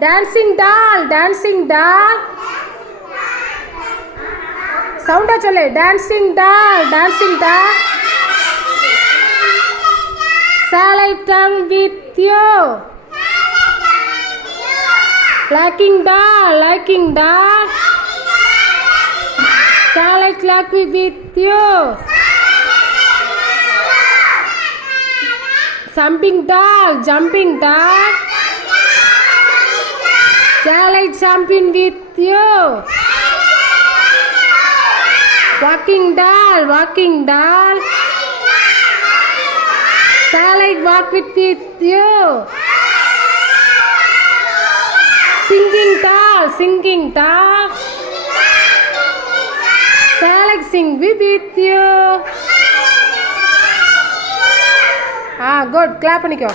dancing doll, dancing doll. Sound சொல்லு. dancing doll, dancing doll. Shall I come with you? Liking doll, liking doll. Shall I clap with you? Jumping doll, jumping doll. Shall I jump in with you? Walking doll, walking doll. Shall I walk with you? Singing doll, singing doll. Shall I sing with you? Good. Clap பண்ணிக்கோ.